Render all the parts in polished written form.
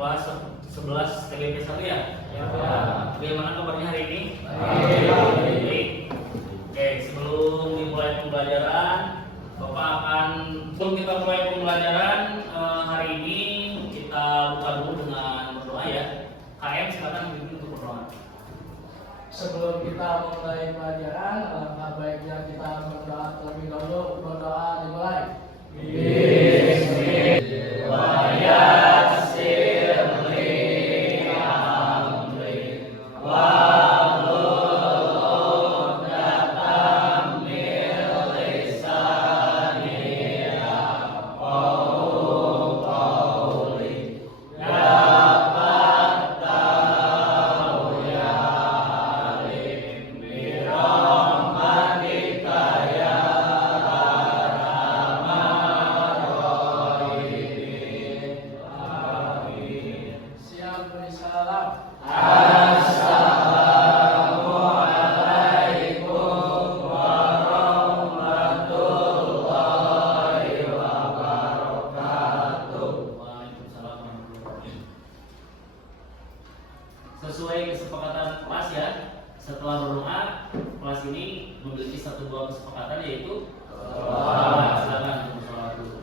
kelas 11 TGP 1 ya? Ya. Bagaimana kabarnya hari ini? Baik. Oke, sebelum dimulai pembelajaran, sebelum kita mulai pembelajaran hari ini kita buka dulu dengan berdoa ya. KM silakan pimpin untuk berdoa. Sebelum kita memulai pelajaran, alangkah baiknya kita berdoa terlebih dahulu. Berdoa dimulai. Sesuai kesepakatan kelas ya, setelah berdoa kelas ini memiliki satu dua kesepakatan yaitu silakan untuk sholat dulu.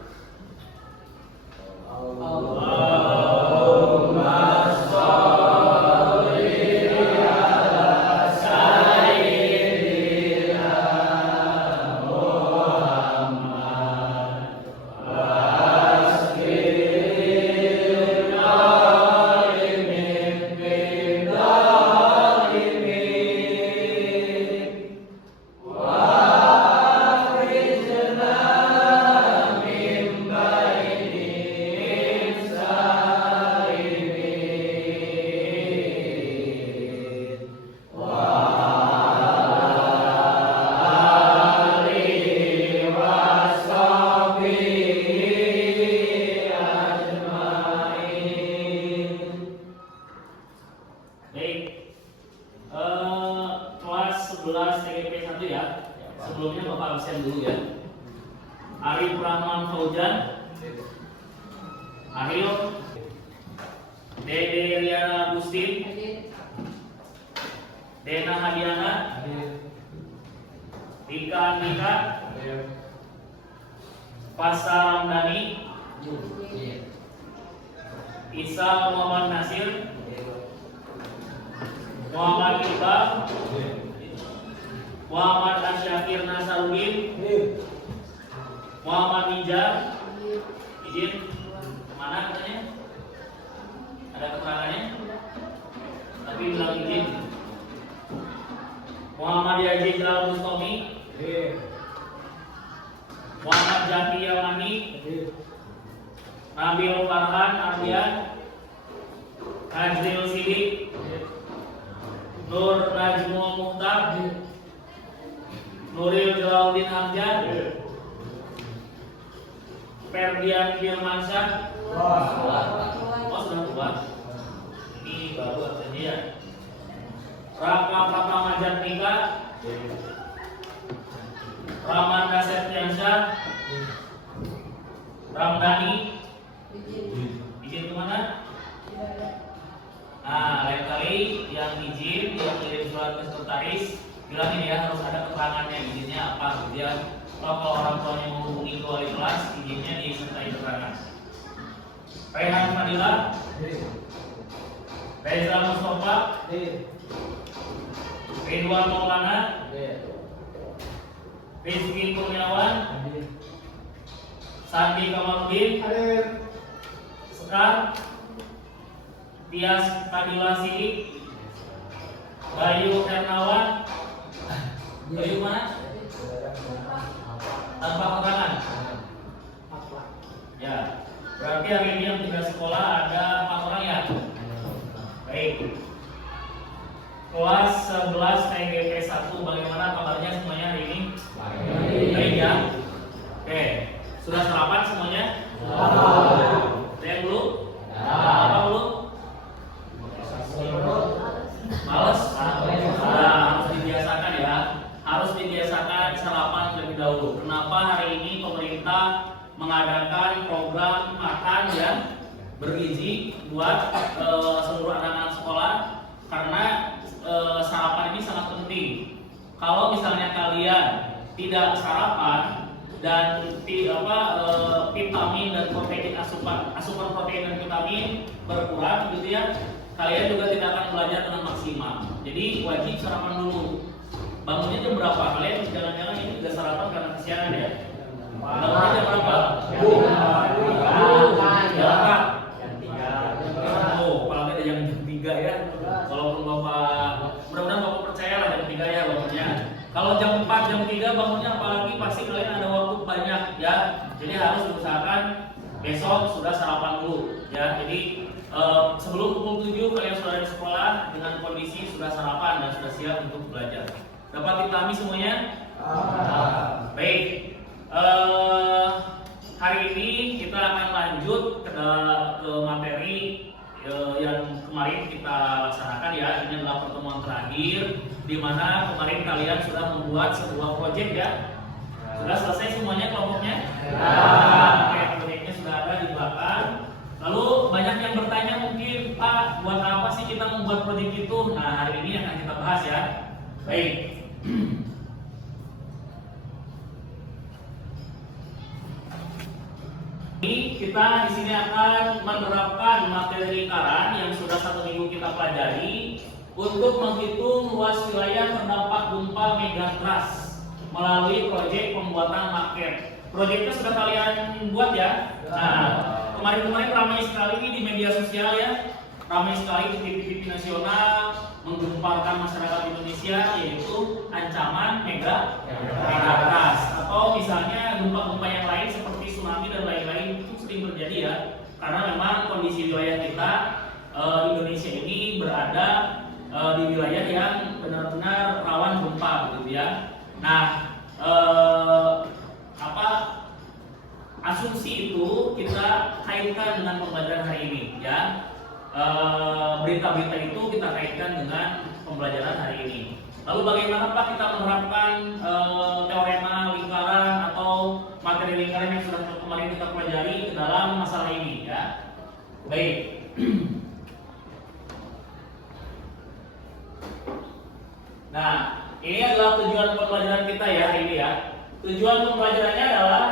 Kelas 11 TGP 1 ya. Sebelumnya Bapak absen dulu ya. Arif Rahman Faujan, Ariel, Dede Riana Agustin, Dena Hadiana, Ika Andika, Pasar Ramdhani, Isa Muhammad Nasir, Muhammad Iqbal, Muhammad Asyakir Nasaruddin, Muhammad Nijar, izin mana katanya? Ada keterangannya? Tapi bilang izin. Muhammad Yazid Al Mustomi, Muhammad Zaki Yamani, Nabil Farhan Ardian, Nazril Sidik, Nur Najmul Muhtar, Nuril Jalaluddin Hamzah, Ferdian Firmansyah. Sudah buat. Ini baru absennya ya. Raka Pratama Jatnika, Ramanda Septiansyah, Ramdhani, izin kemana? Nah, lain kali yang izin, yang kirim surat ke sekretaris, bilang ini ya harus ada keterangannya izinnya apa gitu ya. Kalau orang tuanya menghubungi ke wali kelas, izinnya disertai keterangan. Rehan Fadila, Reza Mustafa, Ridwan Maulana, Rizky Kurniawan, Sandi Kamaludin, Sekar, Tias Kadila Sidik, Bayu Hernawan, Bayu mana? Tanpa keterangan. Ya, berarti hari ini yang tidak sekolah ada 4 orang ya. Baik. Kelas 11 TGP 1, bagaimana kabarnya semuanya hari ini? Baik ya. Oke, sudah sarapan semuanya? Ada yang belum? Apa belum? Males? Harus dibiasakan ya. Harus dibiasakan sarapan terlebih dahulu. Kenapa hari ini pemerintah mengadakan program makan ya bergizi buat seluruh anak-anak sekolah karena sarapan ini sangat penting. Kalau misalnya kalian tidak sarapan dan vitamin dan protein asupan protein dan vitamin berkurang gitu ya, kalian juga tidak akan belajar dengan maksimal. Jadi wajib sarapan dulu. Bangunnya jam berapa? Kalian jangan-jangan ini juga sarapan karena kesiangan ya? Bangunnya jam berapa? Oh, paling ada yang jam 3 ya. Walaupun mudah-mudahan Bapak percaya lah jam 3 ya bangunnya. Kalau jam 4, jam 3 bangunnya apalagi pasti kalian ada waktu banyak ya. Jadi harus diusahakan besok sudah sarapan dulu ya. Jadi sebelum pukul 7 kalian sudah ada di sekolah dengan kondisi sudah sarapan dan sudah siap untuk belajar. Dapat dipahami semuanya? Baik. Hari ini kita akan lanjut ke materi yang kemarin kita laksanakan ya. Ini adalah pertemuan terakhir di mana kemarin kalian sudah membuat sebuah proyek ya. Sudah selesai semuanya kelompoknya? Proyeknya sudah ada di belakang. Lalu banyak yang bertanya mungkin, Pak, buat apa sih kita membuat proyek itu? Nah, hari ini akan kita bahas ya. Baik. Ini kita di sini akan menerapkan materi lingkaran yang sudah 1 minggu kita pelajari untuk menghitung luas wilayah terdampak gempa megatrust melalui proyek pembuatan maket. Proyeknya sudah kalian buat ya. Nah, kemarin ramai sekali ini di media sosial ya, ramai sekali di TV nasional menggemparkan masyarakat Indonesia, yaitu ancaman megatrust atau misalnya gempa-gempa yang lain seperti tsunami dan lain-lain itu sering terjadi ya, karena memang kondisi wilayah kita Indonesia ini berada di wilayah yang benar-benar rawan gempa gitu ya. Nah, asumsi itu kita kaitkan dengan pembelajaran hari ini ya. Berita-berita itu kita kaitkan dengan pembelajaran hari ini. Lalu bagaimana Pak kita menerapkan teorema lingkaran atau materi lingkaran yang sudah kemarin kita pelajari ke dalam masalah ini ya. Baik. Nah, ini adalah tujuan pembelajaran kita ya hari ini ya. Tujuan pembelajarannya adalah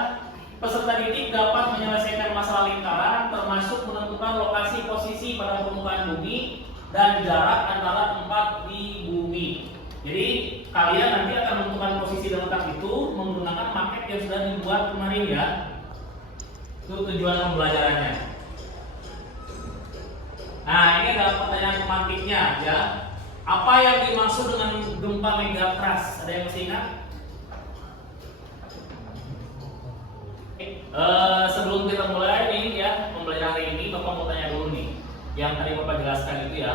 peserta didik dapat menyelesaikan masalah lingkaran termasuk menentukan lokasi posisi pada permukaan bumi dan jarak antara tempat di bumi. Jadi kalian nanti akan menentukan posisi dan letak itu menggunakan maket yang sudah dibuat kemarin ya. Itu tujuan pembelajarannya. Nah, ini adalah pertanyaan pemantiknya ya. Apa yang dimaksud dengan gempa megatrust? Ada yang masih ingat? Sebelum kita mulai nih ya pembelajaran hari ini, Bapak mau tanya dulu nih. Yang tadi Bapak jelaskan itu ya,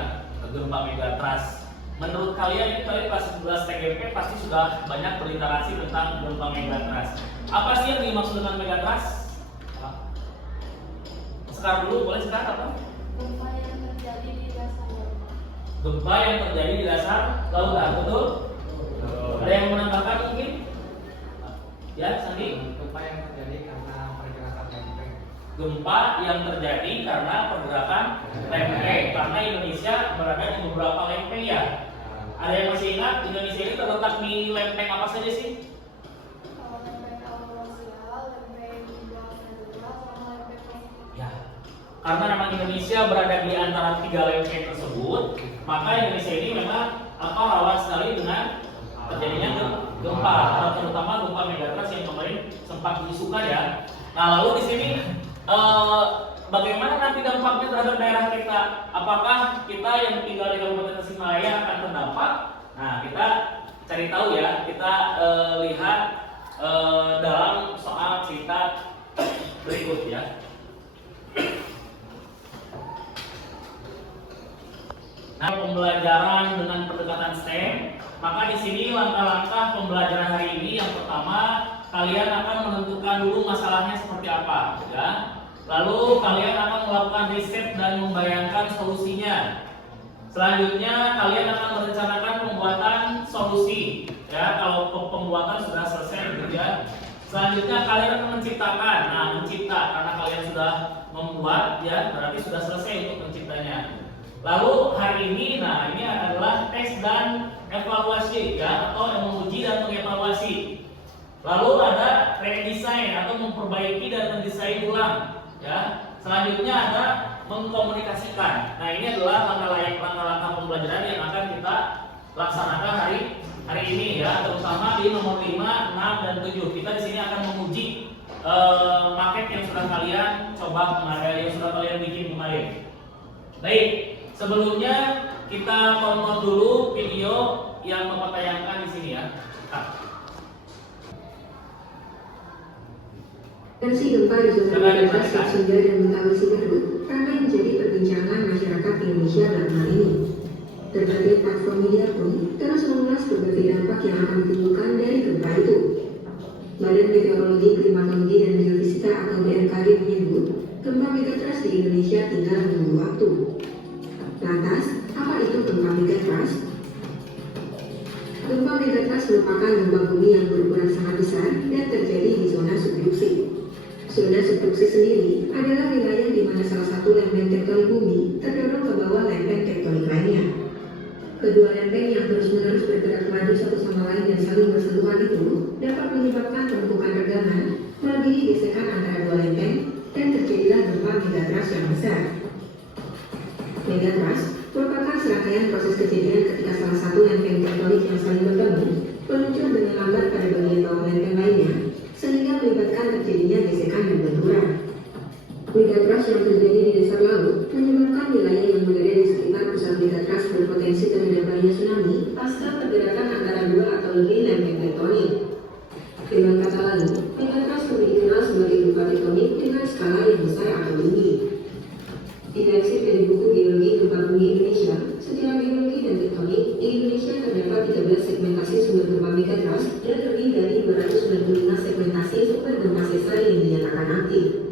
gempa megatrust. Menurut kalian, kalian kelas 11 TGP pasti sudah banyak berliterasi tentang gempa megatrust. Apa sih yang dimaksud dengan megatrust? Sekarang dulu, boleh sekarang apa? Gempa yang terjadi di dasar laut. Gempa yang terjadi di dasar lautan, betul? Ada yang menambahkan mungkin? Ya, Sandi? Gempa yang terjadi karena pergerakan lempeng. Gempa yang terjadi karena pergerakan lempeng. Karena Indonesia berada di beberapa lempeng ya. Ada yang masih ingat Indonesia ini terletak di lempeng apa saja sih? Lempeng Aurora, lempeng di bawah Madura, sama lempeng Pasifik. Ya. Karena memang Indonesia berada di antara 3 lempeng tersebut, maka Indonesia ini memang rawan sekali dengan terjadinya gempa, terutama gempa megatrust yang kemarin sempat diisukan ya. Nah, lalu di sini bagaimana nanti dampaknya terhadap daerah kita? Apakah kita yang tinggal di Kabupaten Tasikmalaya akan terdampak? Nah, kita cari tahu ya. Kita lihat dalam soal cerita berikut ya. Nah, pembelajaran dengan pendekatan STEM. Maka di sini langkah-langkah pembelajaran hari ini yang pertama, kalian akan menentukan dulu masalahnya seperti apa, ya. Lalu kalian akan melakukan riset dan membayangkan solusinya. Selanjutnya kalian akan merencanakan pembuatan solusi, ya. Kalau pembuatan sudah selesai gitu ya. Selanjutnya kalian akan menciptakan. Nah, mencipta karena kalian sudah membuat ya, berarti sudah selesai untuk menciptanya. Lalu hari ini, nah ini adalah tes dan evaluasi ya, atau yang menguji dan mengevaluasi. Lalu ada redesign atau memperbaiki dan mendesain ulang ya. Selanjutnya ada mengkomunikasikan. Nah, ini adalah langkah-langkah pembelajaran yang akan kita laksanakan hari ini ya, terutama di nomor 5, 6 dan 7. Kita di sini akan menguji paket yang sudah kalian coba kemarin, yang sudah kalian bikin kemarin. Baik, sebelumnya kita tonton dulu video yang Bapak tayangkan di sini ya. Potensi gempa di zona megatrust Selat Sunda dan Betawi Garut ramai menjadi perbincangan masyarakat Indonesia dalam hal ini. Berbagai platform media pun terus mengulas berbagai dampak yang akan ditimbulkan dari gempa itu. Badan Meteorologi, Klimatologi dan Geofisika atau BMKG menyebut gempa megatrust di Indonesia tinggal menunggu waktu. Lantas, apa itu gempa megatrust? Gempa megatrust merupakan gempa bumi yang berukuran sangat besar dan terjadi di zona subduksi. Zona subduksi sendiri adalah wilayah di mana salah satu lempeng tektonik bumi terdorong ke bawah lempeng tektonik lainnya. Kedua lempeng yang terus-menerus bergerak maju satu sama lain dan saling bersentuhan itu dapat menyebabkan penumpukan regangan melebihi gesekan antara dua lempeng dan terjadilah gempa megatrust yang besar. Megatrust merupakan serangkaian proses kejadian ketika salah satu lempeng tektonik yang saling bertemu meluncur dengan lambat pada bagian bawah lempeng lainnya, sehingga melibatkan terjadinya gesekan dan benturan. Megatrust yang terjadi di dasar laut menyebabkan wilayah yang berada di sekitar pusat megatrust berpotensi terhadap bahaya tsunami pasca pergerakan antara dua atau lebih lempeng tektonik. Dengan kata lain, megatrust lebih dikenal sebagai gempa tektonik dengan skala yang besar atau tinggi. Dilansir dari buku Geologi Gempa Bumi Indonesia, secara geologi dan tektonik, di Indonesia terdapat 13 segmentasi sumber gempa megatrust dan lebih dari 295 segmentasi sumber gempa sesar yang dinyatakan aktif.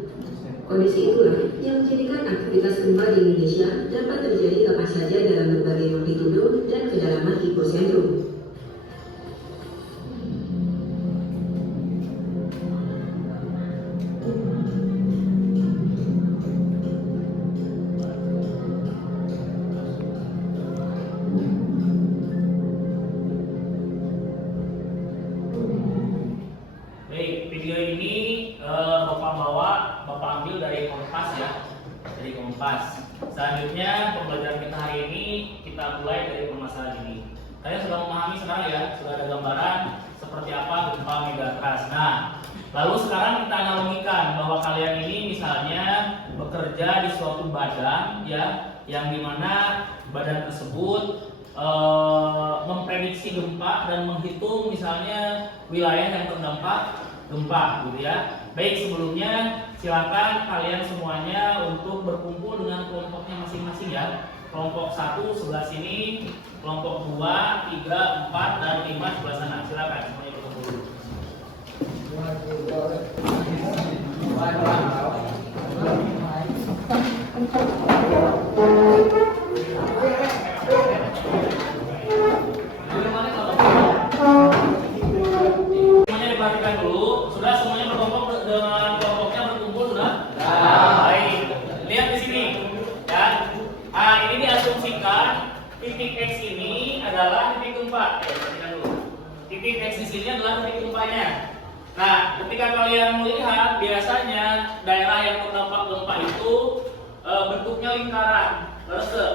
Kondisi itulah yang menjadikan aktivitas gempa di Indonesia dapat terjadi kapan saja dalam berbagai magnitudo dan kedalaman hipocentrum. Baik, video ini Bapak ambil dari Kompas ya, dari Kompas. Selanjutnya pembelajaran kita hari ini kita mulai dari permasalahan ini. Kalian sudah memahami sekarang ya, sudah ada gambaran seperti apa gempa megatrust. Nah, lalu sekarang kita analogikan bahwa kalian ini misalnya bekerja di suatu badan ya, yang dimana badan tersebut memprediksi gempa dan menghitung misalnya wilayah yang terdampak gempa gitu ya. Baik, sebelumnya silakan kalian semuanya untuk berkumpul dengan kelompoknya masing-masing ya. Kelompok 1 sebelah sini, kelompok 2, 3, 4 dan 5 sebelah sana. Silakan semuanya berkumpul dulu. Semuanya diperhatikan dulu. Sudah semuanya berkelompok dengan kelompoknya berkumpul sudah? Baik. Lihat di sini ya. Nah, ini diasumsikan titik X ini adalah titik gempa. Perhatikan dulu. Titik X di sini adalah titik gempanya. Nah, ketika kalian melihat biasanya daerah yang terdampak gempa itu bentuknya lingkaran, resep.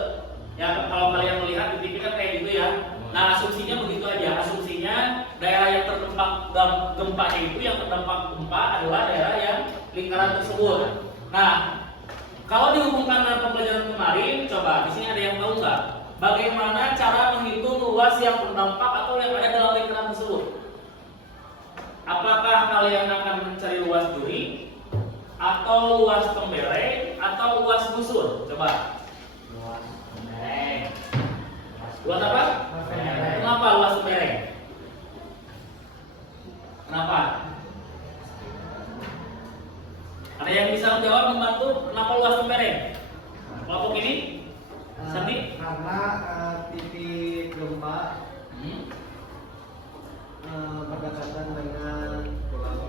Ya, kalau kalian melihat titiknya kayak gitu ya. Nah, asumsinya begitu aja. Asumsinya daerah yang terdampak gempa itu, yang terdampak gempa adalah daerah yang lingkaran tersebut. Nah, kalau dihubungkan dengan pembelajaran kemarin, coba di sini ada yang tahu nggak? Bagaimana cara menghitung luas yang terdampak atau yang ada dalam lingkaran tersebut? Apakah kalian akan mencari luas duri, atau luas tembereng, atau luas busur? Coba. Luas tembereng. Luas apa? Tembereng. Kenapa luas tembereng? Kenapa? Ada yang bisa menjawab, membantu? Kenapa luas tembereng? Kelompok ini? Sandi? Karena titik gempa berdekatan dengan pulau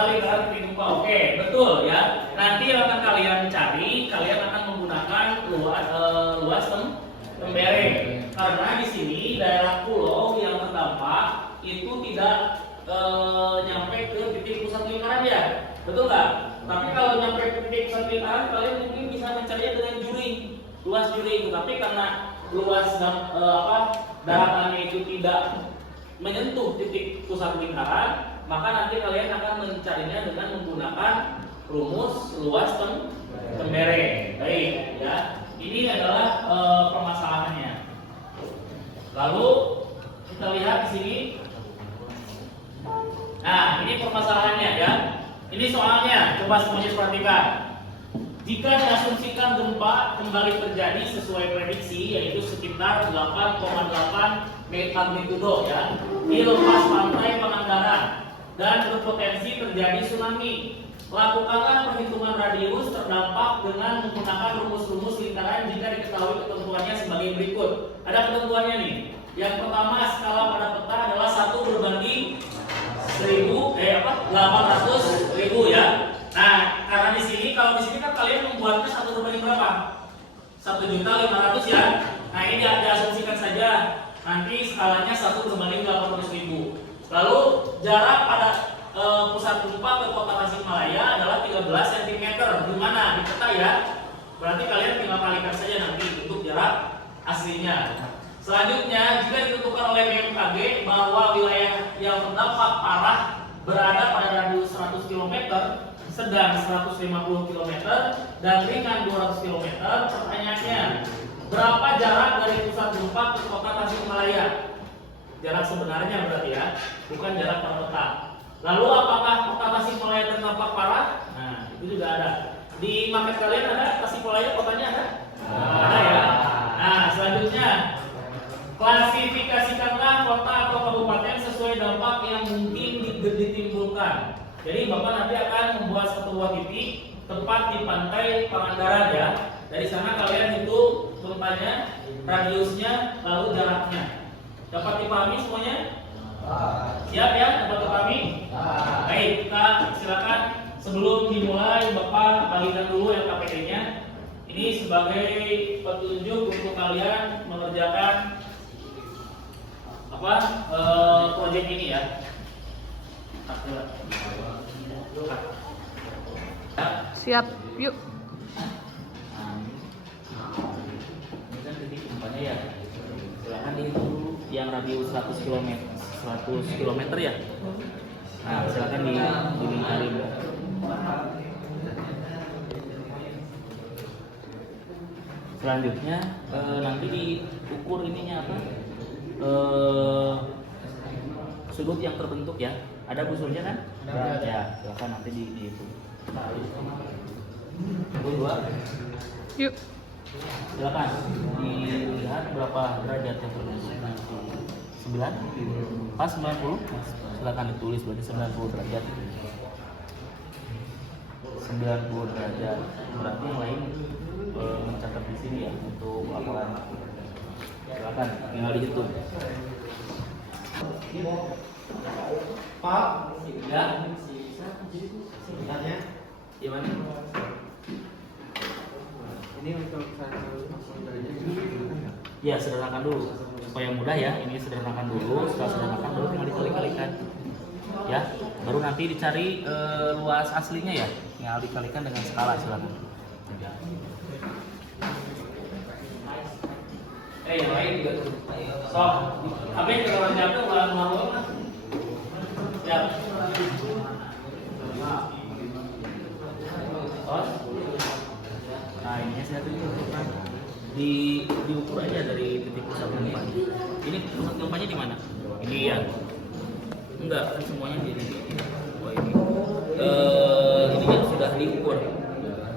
kembali ke arah titik gempa. Oke, betul ya. Nanti yang akan kalian cari, kalian akan menggunakan luas Tembere. Karena di sini daerah pulau yang terdampak itu tidak nyampe ke titik pusat lingkaran ya, betul nggak? Tapi kalau nyampe ke titik pusat lingkaran, kalian mungkin bisa mencarinya dengan juring, luas juring. Tapi karena luas daratannya itu tidak menyentuh titik pusat lingkaran, maka nanti kalian akan mencarinya dengan menggunakan rumus luas Tembere. Baik, ya. Ini adalah permasalahannya. Lalu kita lihat di sini. Nah, ini permasalahannya ya. Ini soalnya, coba semuanya perhatikan. Jika diasumsikan gempa kembali terjadi sesuai prediksi, yaitu sekitar 8,8 magnitudo ya, di lepas pantai Pangandaran dan berpotensi terjadi tsunami. Lakukanlah perhitungan radius terdampak dengan menggunakan rumus-rumus lingkaran jika diketahui ketentuannya sebagai berikut. Ada ketentuannya nih. Yang pertama, skala pada peta adalah 1 berbanding 800.000 ya. Nah, karena di sini kalau di sini kan kalian membuatnya 1 berbanding berapa? 1.500.000 ya. Nah, ini diasumsikan saja. Nanti skalanya 1 berbanding 800.000. Lalu jarak pada pusat gempa ke kota Tasikmalaya adalah 13 cm. Di mana? Di peta ya. Berarti kalian tinggal kalikan saja nanti untuk jarak aslinya. Selanjutnya, jika ditentukan oleh BMKG bahwa wilayah yang terdampak parah berada pada radius 100 km, sedang 150 km, dan ringan 200 km, pertanyaannya, berapa jarak dari pusat gempa ke kota Tasikmalaya? Jarak sebenarnya berarti ya, bukan jarak pada peta. Lalu apakah kota Tasikmalaya terdampak parah? Nah, itu juga ada. Di market kalian ada Tasikmalaya kotanya ada? Ada ya. Nah, selanjutnya klasifikasikanlah kota atau kabupaten sesuai dampak yang mungkin ditimbulkan. Jadi Bapak nanti akan membuat satu buah titik tepat di pantai Pangandaran ya. Dari sana kalian hitung gempanya, radiusnya, lalu jaraknya. Dapat dipahami semuanya? Siap ya? Dapat dipahami? Baik, kita silakan. Sebelum dimulai, Bapak bagikan dulu LKPD-nya. Ini sebagai petunjuk untuk kalian mengerjakan proyek ini ya. Siap, yuk. Ini kan titik gempanya ya. Silakan dihitung dulu yang radius 100 km. 100 km ya. Nah, silakan dilingkarin. Selanjutnya nanti diukur ininya apa? Sudut yang terbentuk ya. Ada busurnya kan? Ya, silakan nanti dihitung. Dua. Yuk. Silakan dilihat berapa derajat yang terbentuk. 9? Pas 90? Silakan ditulis berarti 90 derajat. 90 derajat. Berarti yang lain mencatat di sini ya untuk laporan. Silakan tinggal dihitung. Pak, Ya. sebenarnya Gimana? ini untuk langsung dari Ya, sederhanakan dulu supaya mudah ya. Ini sederhanakan dulu, setelah sederhanakan baru tinggal dikali-kalikan. Ya, baru nanti dicari luas aslinya ya. Tinggal dikalikan dengan skala silakan. Yang lain juga tuh. So, apa yang kita jawab ulang-ulang lah. Siap. Nah, ini saya tuh diukur aja dari titik pusat gempa. Ini pusat gempanya di mana? Ini ya. Enggak, kan semuanya di sini. Oh, ini. Ini yang sudah diukur.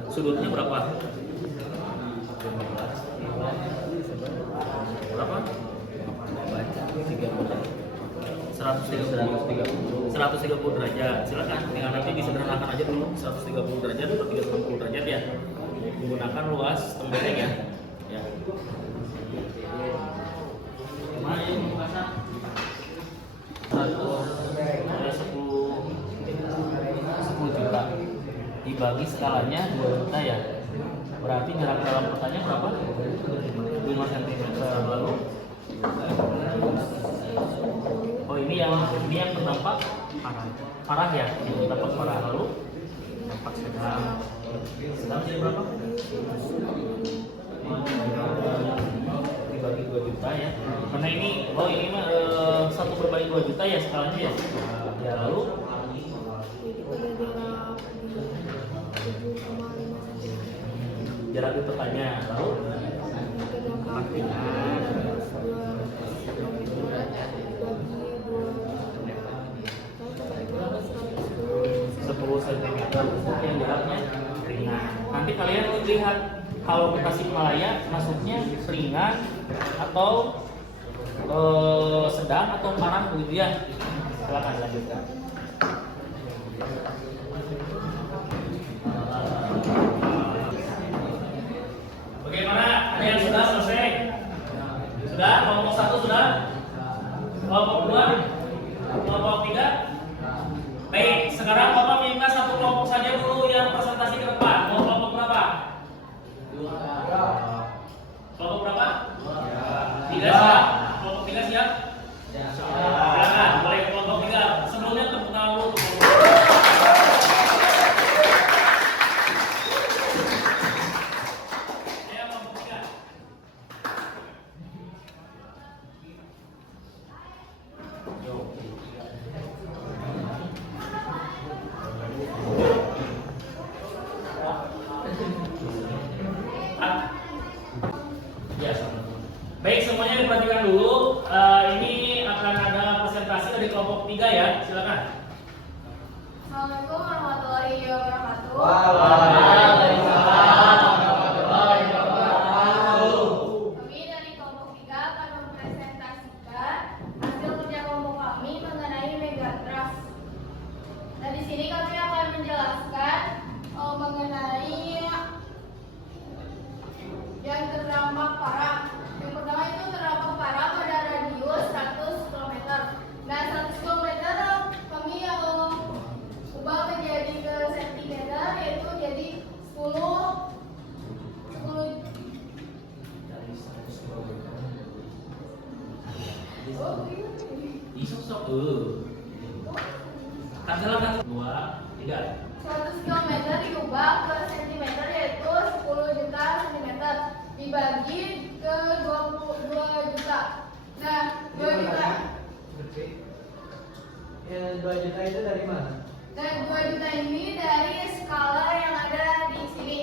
Sudutnya berapa? Berapa? 130 derajat. Silakan tinggal nanti disederhanakan aja dulu 130 derajat atau 360 derajat ya. Menggunakan luas tembereng ya. Ya. Mana yang pasang? 110 dibagi skalanya 2 juta ya. Berarti jarak dalam kotanya berapa? 5 cm. Lalu oh ini yang terdampak parah ya, yang terdampak parah. Lalu dampak sedang jadi berapa? Dibagi 2 juta ya. Karena ini mah 1 berbagi 2 juta ya skalanya ya. Ya lalu jarak di petanya. Lalu artinya 10 cm untuk yang jaraknya ringan. Nanti kalian lihat kalau ke Tasikmalaya masuknya ringan atau sedang atau parah begitu ya. Silakan lanjutkan. Bagaimana? Ada yang sudah selesai? Sudah? Kelompok 1 sudah? Kelompok 2? Kelompok 3? Baik, sekarang Bapak minta satu kelompok saja dulu yang presentasi ke depan. Mau kelompok berapa? 2. Kelompok berapa? 3 siap? Kelompok 3 siap? Silakan, boleh kelompok 3. Sebelumnya tepuk tangan dulu. Ayo kelompok 3. Baik, semuanya diperhatikan dulu. Ini akan ada presentasi dari kelompok 3 ya. Silakan. Assalamualaikum warahmatullahi wabarakatuh. Kami dari kelompok 3 akan mempresentasikan hasil kerja kelompok kami mengenai megatrust. Nah, di sini kami akan menjelaskan mengenai yang terdampak parah. Yang pertama itu terdampak parah pada radius 100 km. Nah, 100 km kami ubah menjadi ke sentimeter, yaitu jadi 10 Silakan. 2, 3. 100 km diubah ke sentimeter, yaitu 10 juta sentimeter dibagi ke 22 juta. Nah, 2 juta. Yang 2 juta itu dari mana? Dan 2 juta ini dari skala yang ada di sini.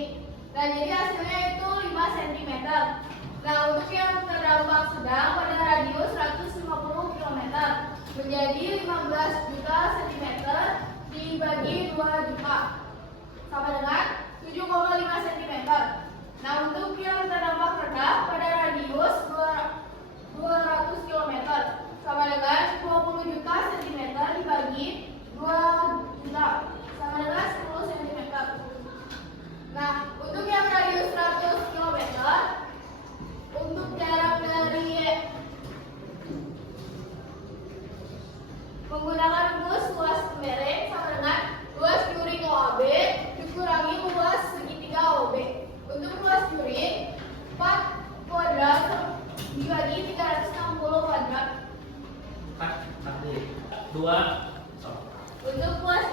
Nah, jadi hasilnya itu 5 cm. Nah, untuk yang terdampak sedang pada radius 150 km menjadi 15 juta cm dibagi 2 juta sama dengan 7,5 cm. Nah, untuk yang terdampak rendah pada radius 200 km sama dengan 20 juta cm dibagi 2 juta sama dengan 10 cm. Nah, untuk yang radius 100 km untuk jarak dari menggunakan rumus luas pembereng sama dengan luas curing OAB dikurangi luas segitiga OB. Untuk luas curing 4 kuadrat dibagi 360 kuadrat. 2. Untuk luas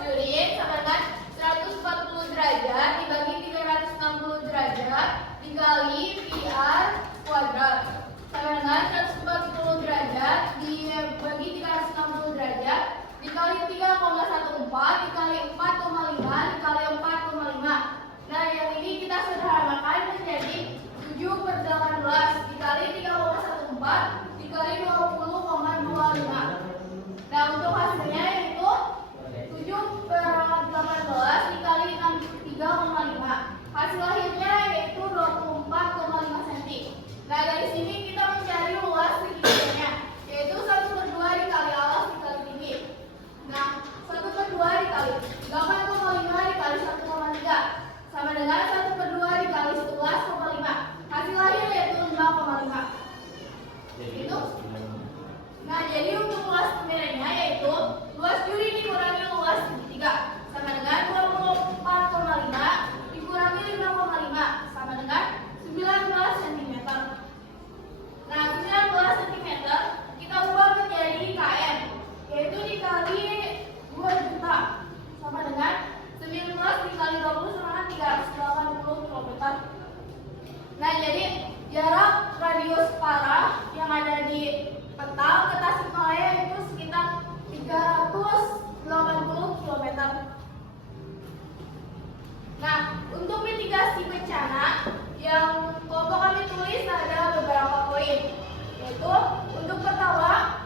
itu untuk pertama,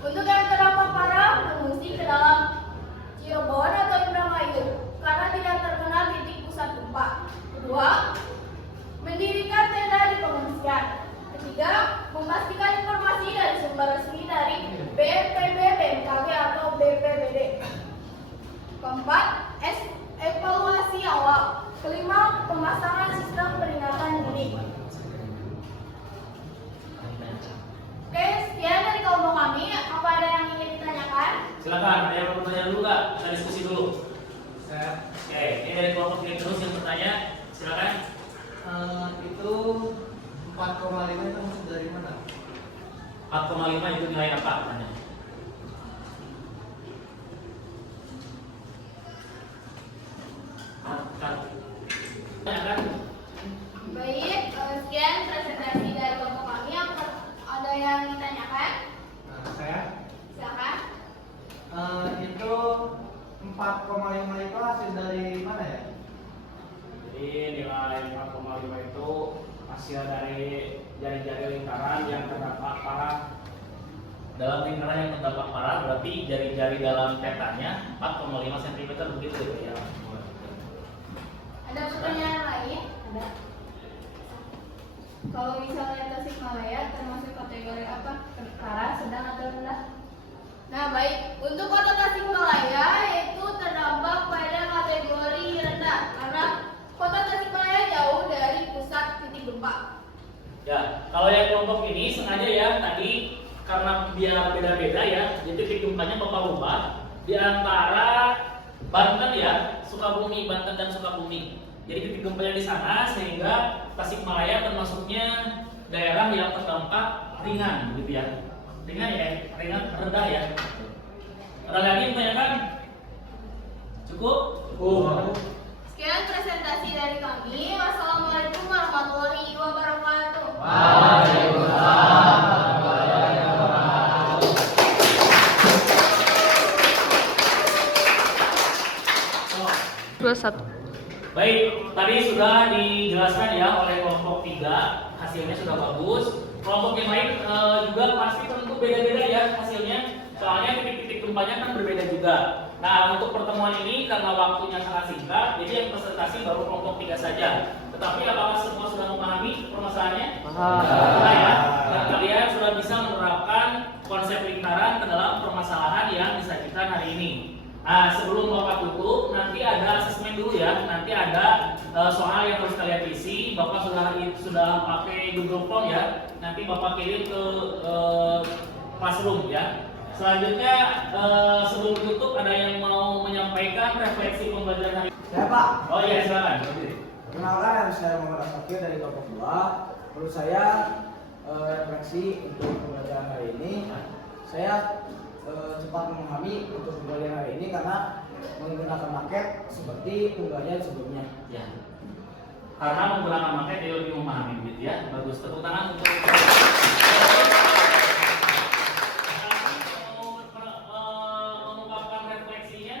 untuk yang terdampak parah mengungsi ke dalam Cirebon atau Indramayu karena tidak terkena titik pusat gempa. Kedua, mendirikan tenda di pengungsian. Ketiga, memastikan informasi dari sumber resmi dari BNPB, BMKG atau BPBD. Keempat, evaluasi awal. Kelima, pemasangan sistem peringatan dini. Oke, sekian dari kelompok kami. Apa ada yang ingin ditanyakan? Silakan, ada yang mau bertanya dulu nggak? Kita diskusi dulu. Saya Oke, ini dari kelompok ini terus yang bertanya. Silakan. itu 4,5 itu maksud dari mana? 4,5 itu nilai apa? Tanya. Tanyakan. Baik, sekian presentasi dari kelompok kami. Apa ada yang ditanyakan? Saya Silakan. itu 4,5 itu hasil dari mana ya? Jadi nilai 4,5 itu hasil dari jari-jari lingkaran yang terdampak parah. Dalam lingkaran yang terdampak parah berarti jari-jari dalam petanya 4,5 cm begitu ya. Ada pertanyaan lain? Ada. Kalau misalnya Tasikmalaya termasuk kategori apa? Parah, sedang atau rendah? Nah baik, untuk kota Tasikmalaya itu terdampak pada kategori rendah karena kota Tasikmalaya jauh dari pusat titik gempa. Ya, kalau yang kelompok ini sengaja ya tadi karena biar beda-beda ya, jadi titik gempanya Bapak ubah di antara Banten ya, Sukabumi, Banten dan Sukabumi. Jadi titik gempanya di sana sehingga Tasikmalaya termasuknya daerah yang terdampak ringan gitu ya. Ringan ya, ringan rendah ya. Ada lagi yang tanyakan? Cukup? Sekian presentasi dari kami. Wassalamualaikum warahmatullahi wabarakatuh. Baik, tadi sudah dijelaskan ya oleh kelompok 3, hasilnya sudah bagus. Kelompok yang lain juga pasti tentu beda-beda ya hasilnya, soalnya titik-titik gempanya kan berbeda juga. Nah, untuk pertemuan ini karena waktunya sangat singkat, jadi yang presentasi baru kelompok 3 saja. Tetapi apakah semua sudah memahami permasalahannya? Sudah ya. Dan kalian sudah bisa menerapkan konsep lingkaran ke dalam permasalahan yang disajikan hari ini. Nah, sebelum Bapak tutup, nanti ada asesmen dulu ya. Nanti ada soal yang harus kalian isi. Bapak sudah pakai Google Form ya. Nanti Bapak kirim ke Classroom ya. Selanjutnya sebelum tutup ada yang mau menyampaikan refleksi pembelajaran hari ini? Saya Pak. Oh iya, silakan. Kenalkan, saya Muhammad Asakir dari kelompok 2. Menurut saya refleksi untuk pembelajaran hari ini, saya cepat memahami untuk pembelajaran hari ini karena menggunakan maket seperti pembelajaran sebelumnya. Ya. Karena menggunakan maket dia lebih memahami gitu ya. Bagus, tepuk tangan untuk mengungkapkan refleksinya.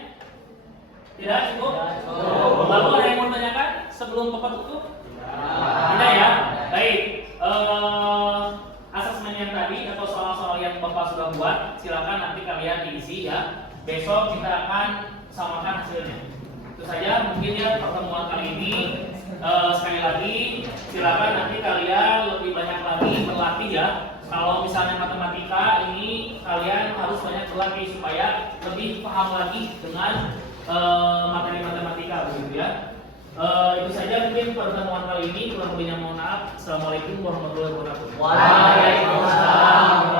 Tidak cukup? Lalu ada yang mau tanyakan sebelum Bapak tutup? Tidak ya? Baik. Asesmen yang tadi atau soal-soal yang Bapak sudah buat, silakan nanti kalian diisi ya. Besok kita akan samakan hasilnya. Itu saja mungkin ya pertemuan kali ini. Sekali lagi, silakan nanti kalian lebih banyak lagi berlatih ya. Kalau misalnya matematika ini kalian harus banyak berlatih supaya lebih paham lagi dengan materi matematika begitu ya. Itu saja mungkin pertemuan kali ini. Kurang lebihnya mohon maaf. Assalamualaikum warahmatullahi wabarakatuh. Waalaikumsalam.